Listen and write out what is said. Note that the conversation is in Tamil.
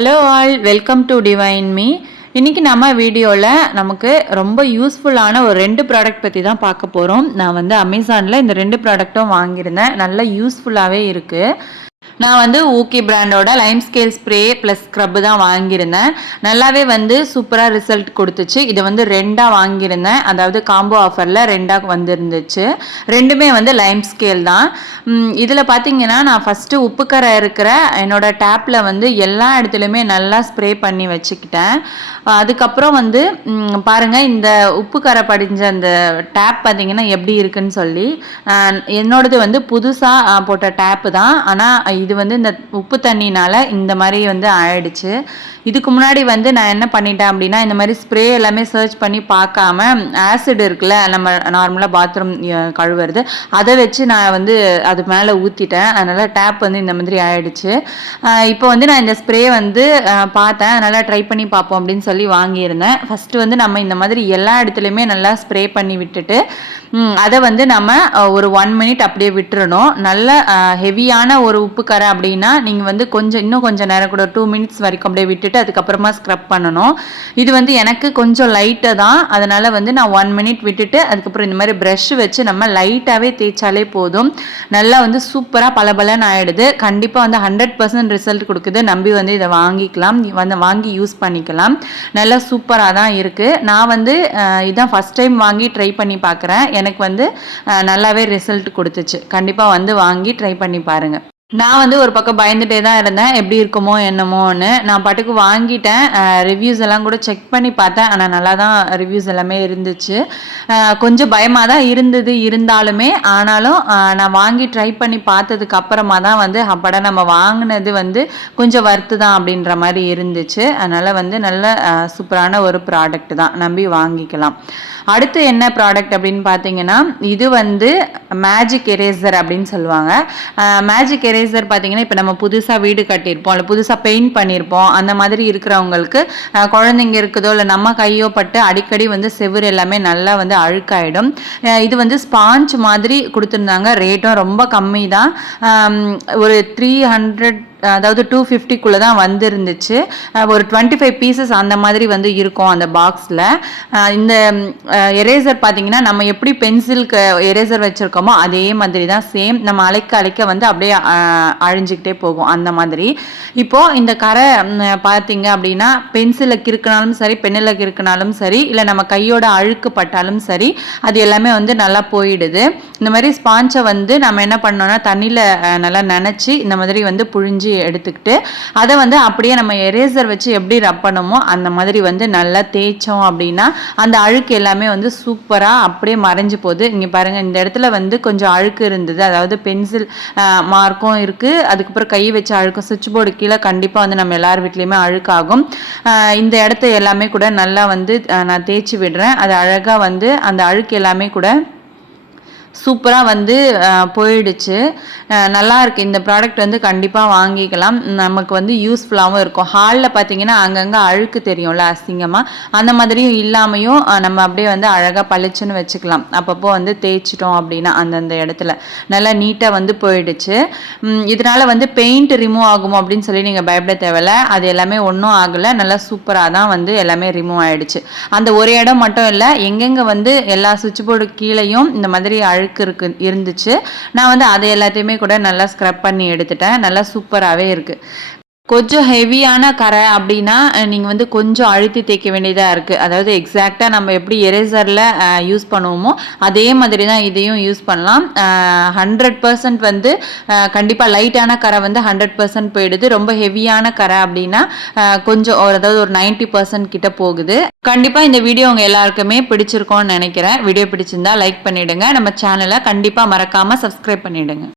Hello all, welcome to divine me. இன்றைக்கி நம்ம வீடியோவில் நமக்கு ரொம்ப யூஸ்ஃபுல்லான ஒரு 2 ப்ராடக்ட் பற்றி தான் பார்க்க போகிறோம். நான் வந்து அமேசானில் இந்த 2 ப்ராடக்ட்டும் வாங்கியிருந்தேன். நல்ல யூஸ்ஃபுல்லாகவே இருக்குது. நான் வந்து ஓகே பிராண்டோட lime scale spray plus scrub தான் வாங்கியிருந்தேன். நல்லாவே வந்து சூப்பராக ரிசல்ட் கொடுத்துச்சு. இதை வந்து 2ஆக வாங்கியிருந்தேன். அதாவது காம்போ ஆஃபரில் 2ஆக வந்துருந்துச்சு. ரெண்டுமே வந்து லைம் ஸ்கேல் தான். இதில் பார்த்தீங்கன்னா நான் ஃபஸ்ட்டு உப்புக்கரை இருக்கிற என்னோட டேப்பில் வந்து எல்லா இடத்துலையுமே நல்லா ஸ்ப்ரே பண்ணி வச்சுக்கிட்டேன். அதுக்கப்புறம் வந்து பாருங்கள், இந்த உப்புக்கரை படிஞ்ச அந்த டேப் பார்த்தீங்கன்னா எப்படி இருக்குன்னு சொல்லி, என்னோடது வந்து புதுசாக போட்ட டேப்பு தான். ஆனால் இது வந்து இந்த உப்பு தண்ணினால இந்த மாதிரி வந்து ஆயிடுச்சு. இதுக்கு முன்னாடி வந்து நான் என்ன பண்ணிட்டேன் அப்படின்னா, இந்த மாதிரி ஸ்ப்ரே எல்லாமே சர்ச் பண்ணி பார்க்காம ஆசிட் இருக்குல்ல, நம்ம நார்மலாக பாத்ரூம் கழுவுறது, அதை வச்சு நான் வந்து அது மேலே ஊற்றிட்டேன். அதனால் டேப் வந்து இந்த மாதிரி ஆயிடுச்சு. இப்போ வந்து நான் இந்த ஸ்ப்ரே வந்து பார்த்தேன், அதனால் ட்ரை பண்ணி பார்ப்போம் அப்படின்னு சொல்லி வாங்கியிருந்தேன். ஃபஸ்ட்டு வந்து நம்ம இந்த மாதிரி எல்லா இடத்துலையுமே நல்லா ஸ்ப்ரே பண்ணி விட்டுட்டு அதை வந்து நம்ம ஒரு 1 மினிட் அப்படியே விட்டுறணும். நல்ல ஹெவியான ஒரு உப்பு கரை அப்படின்னா நீங்கள் வந்து இன்னும் கொஞ்சம் நேரம் கூட 2 மினிட்ஸ் வரைக்கும் அப்படியே விட்டுட்டு அதுக்கப்புறமா ஸ்க்ரப் பண்ணணும். இது வந்து எனக்கு கொஞ்சம் லைட்டாக தான், அதனால் வந்து நான் 1 மினிட் விட்டுட்டு அதுக்கப்புறம் இந்த மாதிரி ப்ரஷ் வச்சு நம்ம லைட்டாகவே தேய்ச்சாலே போதும். நல்லா வந்து சூப்பராக பலபலன்னு ஆகிடுது. கண்டிப்பாக வந்து 100% ரிசல்ட் கொடுக்குது. நம்பி வந்து இதை வாங்கிக்கலாம், வந்து வாங்கி யூஸ் பண்ணிக்கலாம். நல்லா சூப்பராக தான் இருக்குது. நான் வந்து இதான் ஃபஸ்ட் டைம் வாங்கி ட்ரை பண்ணி பார்க்குறேன். எனக்கு வந்து நல்லாவே ரிசல்ட் கொடுத்துச்சு. கண்டிப்பாக வந்து வாங்கி ட்ரை பண்ணி பாருங்கள். நான் வந்து ஒரு பக்கம் பயந்துட்டே தான் இருந்தேன், எப்படி இருக்குமோ என்னமோன்னு. நான் பாட்டுக்கு வாங்கிட்டேன். ரிவ்யூஸ் எல்லாம் கூட செக் பண்ணி பார்த்தேன். ஆனால் நல்லா தான் ரிவ்யூஸ் எல்லாமே இருந்துச்சு. கொஞ்சம் பயமாக தான் இருந்தது இருந்தாலுமே, ஆனாலும் நான் வாங்கி ட்ரை பண்ணி பார்த்ததுக்கு அப்புறமா தான் வந்து அப்படா நம்ம வாங்கினது வந்து கொஞ்சம் வர்த்து தான் அப்படின்ற மாதிரி இருந்துச்சு. அதனால் வந்து நல்ல சூப்பரான ஒரு ப்ராடக்ட் தான், நம்பி வாங்கிக்கலாம். அடுத்து என்ன ப்ராடக்ட் அப்படின்னு பார்த்தீங்கன்னா, இது வந்து மேஜிக் எரேசர் அப்படின்னு சொல்லுவாங்க. மேஜிக் எரேசர் பார்த்தீங்கன்னா, இப்போ நம்ம புதுசாக வீடு கட்டியிருப்போம், இல்லை புதுசாக பெயிண்ட் பண்ணியிருப்போம், அந்த மாதிரி இருக்கிறவங்களுக்கு குழந்தைங்க இருக்குதோ இல்லை நம்ம கையோ பட்டு அடிக்கடி வந்து செவுரு எல்லாமே நல்லா வந்து அழுக்காயிடும். இது வந்து ஸ்பாஞ்ச் மாதிரி கொடுத்துருந்தாங்க. ரேட்டும் ரொம்ப கம்மி தான். ஒரு 300, அதாவது 250 தான் வந்துருந்துச்சு. ஒரு 25 பீசஸ் அந்த மாதிரி வந்து இருக்கும் அந்த பாக்ஸில். இந்த எரேசர் பார்த்தீங்கன்னா, நம்ம எப்படி பென்சிலுக்கு எரேசர் வச்சுருக்கோமோ அதே மாதிரி தான், சேம். நம்ம அழைக்க வந்து அப்படியே அழிஞ்சிக்கிட்டே போகும் அந்த மாதிரி. இப்போது இந்த கரை பார்த்தீங்க அப்படின்னா, பென்சிலில் கிறுக்கினாலும் சரி, பெண்ணில் கிறுக்கினாலும் சரி, இல்லை நம்ம கையோட அழுக்கு பட்டாலும் சரி, அது எல்லாமே வந்து நல்லா போயிடுது. இந்த மாதிரி ஸ்பாஞ்சை வந்து நம்ம என்ன பண்ணோம்னா, தண்ணியில் நல்லா நனைச்சி இந்த மாதிரி வந்து புழிஞ்சு எடுத்துக்கிட்டு அதை வந்து அப்படியே நம்ம எரேசர் வச்சு எப்படி ரப் பண்ணுமோ அந்த மாதிரி வந்து நல்லா தேய்ச்சோம் அப்படின்னா அந்த அழுக்கு எல்லாமே வந்து சூப்பராக அப்படியே மறைஞ்சு போகுது. இங்கே பாருங்கள், இந்த இடத்துல வந்து கொஞ்சம் அழுக்கு இருந்தது, அதாவது பென்சில் மார்க்கும் இருக்குது, அதுக்கப்புறம் கை வச்சு அழுக்கும். சுவிட்ச் போர்டு கீழே கண்டிப்பாக வந்து நம்ம எல்லார் வீட்லேயுமே அழுக்காகும். இந்த இடத்த எல்லாமே கூட நல்லா வந்து நான் தேய்ச்சி விடுறேன். அது அழகாக வந்து அந்த அழுக்கு எல்லாமே கூட சூப்பராக வந்து போயிடுச்சு. நல்லா இருக்குது. இந்த ப்ராடக்ட் வந்து கண்டிப்பாக வாங்கிக்கலாம். நமக்கு வந்து யூஸ்ஃபுல்லாகவும் இருக்கும். ஹாலில் பார்த்தீங்கன்னா அங்கங்கே அழுக்கு தெரியும்ல, அசிங்கமாக, அந்த மாதிரியும் இல்லாமையும் நம்ம அப்படியே வந்து அழகாக பளிச்சுன்னு வச்சுக்கலாம். அப்பப்போ வந்து தேய்ச்சிட்டோம் அப்படின்னா அந்தந்த இடத்துல நல்லா நீட்டாக வந்து போயிடுச்சு. இதனால் வந்து பெயிண்ட் ரிமூவ் ஆகுமோ அப்படின்னு சொல்லி நீங்கள் பயப்பட தேவையில்ல. அது எல்லாமே ஒன்றும் ஆகலை. நல்லா சூப்பராக தான் வந்து எல்லாமே ரிமூவ் ஆகிடுச்சு. அந்த ஒரு இடம் மட்டும் இல்லை, எங்கெங்கே வந்து எல்லா சுவிட்ச் போர்டு கீழேயும் இந்த மாதிரி இருந்துச்சு. நான் வந்து அதை எல்லாத்தையுமே கூட நல்லா ஸ்க்ரப் பண்ணி எடுத்துட்டேன். நல்லா சூப்பராகவே இருக்குது. கொஞ்சம் ஹெவியான கரை அப்படின்னா நீங்கள் வந்து கொஞ்சம் அழுத்தி தேய்க்க வேண்டியதாக இருக்குது. அதாவது எக்ஸாக்டாக நம்ம எப்படி எரேசரில் யூஸ் பண்ணுவோமோ அதே மாதிரி தான் இதையும் யூஸ் பண்ணலாம். 100% வந்து கண்டிப்பாக லைட்டான கரை வந்து 100% போயிடுது. ரொம்ப ஹெவியான கரை அப்படின்னா கொஞ்சம் அதாவது ஒரு 90% கிட்ட போகுது. கண்டிப்பாக இந்த வீடியோ உங்கள் எல்லாருக்குமே பிடிச்சிருக்கோன்னு நினைக்கிறேன். வீடியோ பிடிச்சிருந்தா லைக் பண்ணிவிடுங்க. நம்ம சேனலை கண்டிப்பாக மறக்காமல் சப்ஸ்கிரைப் பண்ணிவிடுங்க.